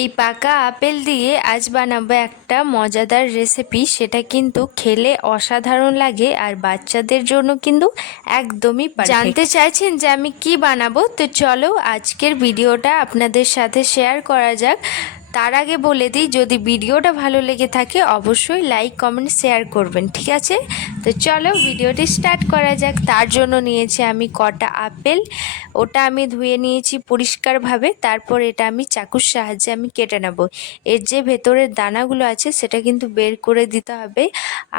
এই পাকা আপেল দিয়ে আজ বানাবো একটা মজাদার রেসিপি। সেটা কিন্তু খেলে অসাধারণ লাগে আর বাচ্চাদের জন্য কিন্তু একদমই পারফেক্ট। জানতে চাইছেন যে আমি কি বানাবো, তো চলো আজকের ভিডিওটা আপনাদের সাথে শেয়ার করা যাক। তার আগে বলে দিই, যদি ভিডিওটা ভালো লেগে থাকে অবশ্যই লাইক কমেন্ট শেয়ার করবেন, ঠিক আছে? তো চলো ভিডিওটি স্টার্ট করা যাক। তার জন্য নিয়েছি আমি কটা আপেল, ওটা আমি ধুয়ে নিয়েছি পরিষ্কারভাবে। তারপর এটা আমি চাকুর সাহায্যে আমি কেটে নেব। এর যে ভেতরের দানাগুলো আছে সেটা কিন্তু বের করে দিতে হবে।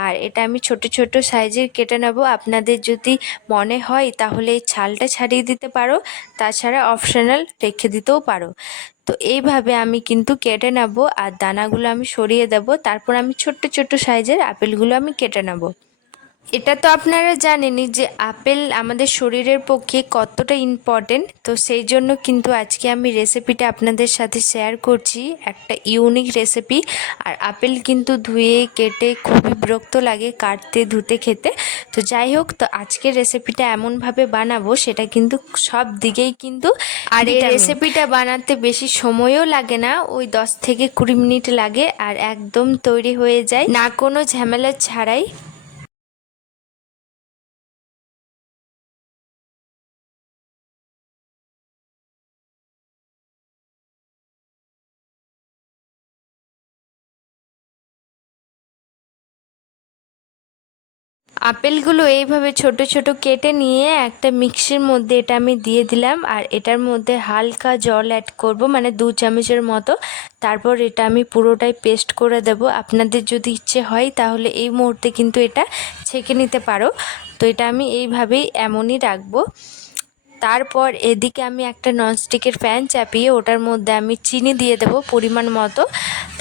আর এটা আমি ছোট ছোট সাইজের কেটে নেব। আপনাদের যদি মনে হয় তাহলে এই ছালটা ছাড়িয়ে দিতে পারো, তাছাড়া অপশনাল রেখে দিতেও পারো। তো এইভাবে আমি কিন্তু কেটে নেব আর দানাগুলো আমি সরিয়ে দেব। তারপর আমি ছোট্ট ছোট্ট সাইজের আপেলগুলো আমি কেটে নেব। এটা তো আপনারা জানেনই যে আপেল আমাদের শরীরের পক্ষে কতটা ইম্পর্টেন্ট। তো সেই জন্য কিন্তু আজকে আমি রেসিপিটা আপনাদের সাথে শেয়ার করছি, একটা ইউনিক রেসিপি। আর আপেল কিন্তু ধুয়ে কেটে খুবই বিরক্ত লাগে কাটতে ধুতে খেতে। তো যাই হোক, তো আজকের রেসিপিটা এমনভাবে বানাবো সেটা কিন্তু সব দিকেই কিন্তু। আর এই রেসিপিটা বানাতে বেশি সময়ও লাগে না, ওই 10 থেকে 20 মিনিট লাগে আর একদম তৈরি হয়ে যায়, না কোনো ঝামেলা ছাড়াই। আপেলগুলো এইভাবে ছোট ছোট কেটে নিয়ে একটা মিক্সির মধ্যে এটা আমি দিয়ে দিলাম। আর এটার মধ্যে হালকা জল অ্যাড করব, মানে 2 চামচের মতো। তারপর এটা আমি পুরোটাই পেস্ট করে দেব। আপনাদের যদি ইচ্ছে হয় তাহলে এই মুহূর্তে কিন্তু এটা ছেঁকে নিতে পারো। তো এটা আমি এইভাবেই এমনই রাখবো। তারপর এদিকে আমি একটা ননস্টিকের প্যান চাপিয়ে ওটার মধ্যে আমি চিনি দিয়ে দেব পরিমাণ মতো।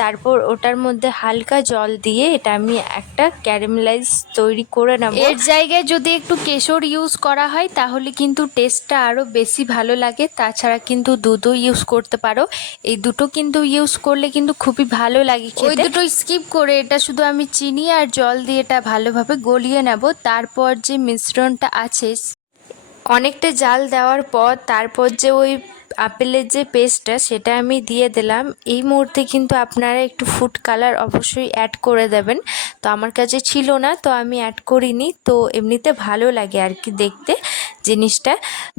তারপর ওটার মধ্যে হালকা জল দিয়ে এটা আমি একটা ক্যারামেলাইজ তৈরি করে নেব। এর জায়গায় যদি একটু কেশর ইউজ করা হয় তাহলে কিন্তু টেস্টটা আরও বেশি ভালো লাগে। তাছাড়া কিন্তু দুধও ইউজ করতে পারো, এই দুটো কিন্তু ইউজ করলে কিন্তু খুবই ভালো লাগে খেতে। ওই দুটো স্কিপ করে এটা শুধু আমি চিনি আর জল দিয়ে এটা ভালোভাবে গলিয়ে নেব। তারপর যে মিশ্রণটা আছে অনেকটা জাল দেওয়ার পর তারপর যে ওই আপেলের যে পেস্টটা সেটা আমি দিয়ে দিলাম। এই মুহূর্তে কিন্তু আপনারা একটু ফুড কালার অবশ্যই অ্যাড করে দেবেন। তো আমার কাছে ছিল না, তো আমি অ্যাড করিনি। তো এমনিতে ভালো লাগে আর কি দেখতে জিনিসটা।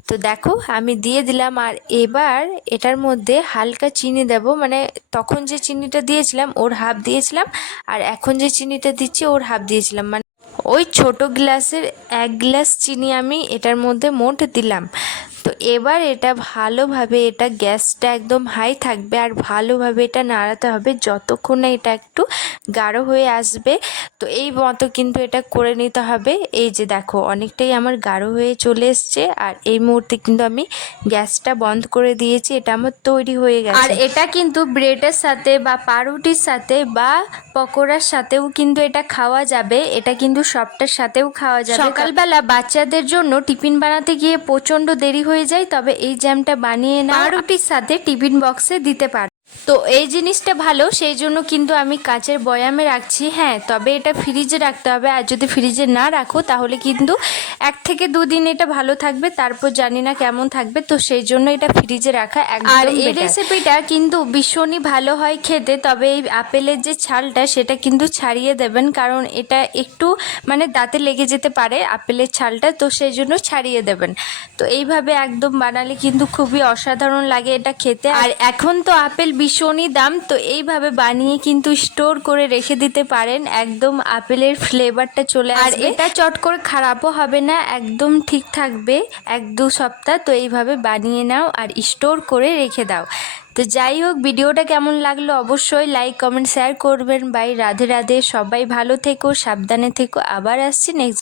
তো দেখো আমি দিয়ে দিলাম। আর এবার এটার মধ্যে হালকা চিনি দেব, মানে তখন যে চিনিটা দিয়েছিলাম ওর হাফ দিয়েছিলাম, আর এখন যে চিনিটা দিচ্ছি ওর হাফ দিয়েছিলাম। মানে ওই ছোট গ্লাসের 1 গ্লাস চিনি আমি এটার মধ্যে মোট দিলাম। তো এবার এটা ভালোভাবে, এটা গ্যাসটা একদম হাই থাকবে আর ভালোভাবে এটা নাড়াতে হবে যতক্ষণ না এটা একটু গাঢ় হয়ে আসবে। তো এই মতো কিন্তু এটা করে নিতে হবে। এই যে দেখো অনেকটাই আমার গাঢ় হয়ে চলে এসছে। আর এই মুহূর্তে কিন্তু আমি গ্যাসটা বন্ধ করে দিয়েছি, এটা আমার তৈরি হয়ে গেছে। আর এটা কিন্তু ব্রেডের সাথে বা পাউরুটির সাথে বা পকোড়ার সাথেও কিন্তু এটা খাওয়া যাবে। এটা কিন্তু সবটার সাথেও খাওয়া যাবে। সকালবেলা বাচ্চাদের জন্য টিফিন বানাতে গিয়ে প্রচণ্ড দেরি হয়ে যায়, তবে এই জ্যামটা বানিয়ে না পাউরুটির সাথে টিফিন বক্সে দিতে পারো। তো এই জিনিসটা ভালো, সেই জন্য কিন্তু আমি কাচের বয়ামে রাখছি। হ্যাঁ, তবে এটা ফ্রিজে রাখতে হবে। আর যদি ফ্রিজে না রাখো তাহলে কিন্তু 1 থেকে 2 দিন এটা ভালো থাকবে, তারপর জানি না কেমন থাকবে। তো সেই জন্য এটা ফ্রিজে রাখা একদম। আর এই রেসিপিটা কিন্তু ভীষণই ভালো হয় খেতে। তবে এই আপেলের যে ছালটা সেটা কিন্তু ছাড়িয়ে দেবেন, কারণ এটা একটু মানে দাঁতে লেগে যেতে পারে আপেলের ছালটা, তো সেই জন্য ছাড়িয়ে দেবেন। তো এইভাবে একদম বানালে কিন্তু খুবই অসাধারণ লাগে এটা খেতে। আর এখন তো আপেল ভীষণই দাম, তো এইভাবে বানিয়ে কিন্তু স্টোর করে রেখে দিতে পারেন, একদম আপেলের ফ্লেভারটা চলে আসবে। আর এটা চট করে খারাপও হবে না, একদম ঠিক থাকবে 1-2 সপ্তাহ। তো এইভাবে বানিয়ে নাও আর স্টোর করে রেখে দাও। তো যাই হোক, ভিডিওটা কেমন লাগলো অবশ্যই লাইক কমেন্ট শেয়ার করবেন। বাই, রাধে রাধে, সবাই ভালো থেকো, সাবধানে থেকো। আবার আসছি নেক্সট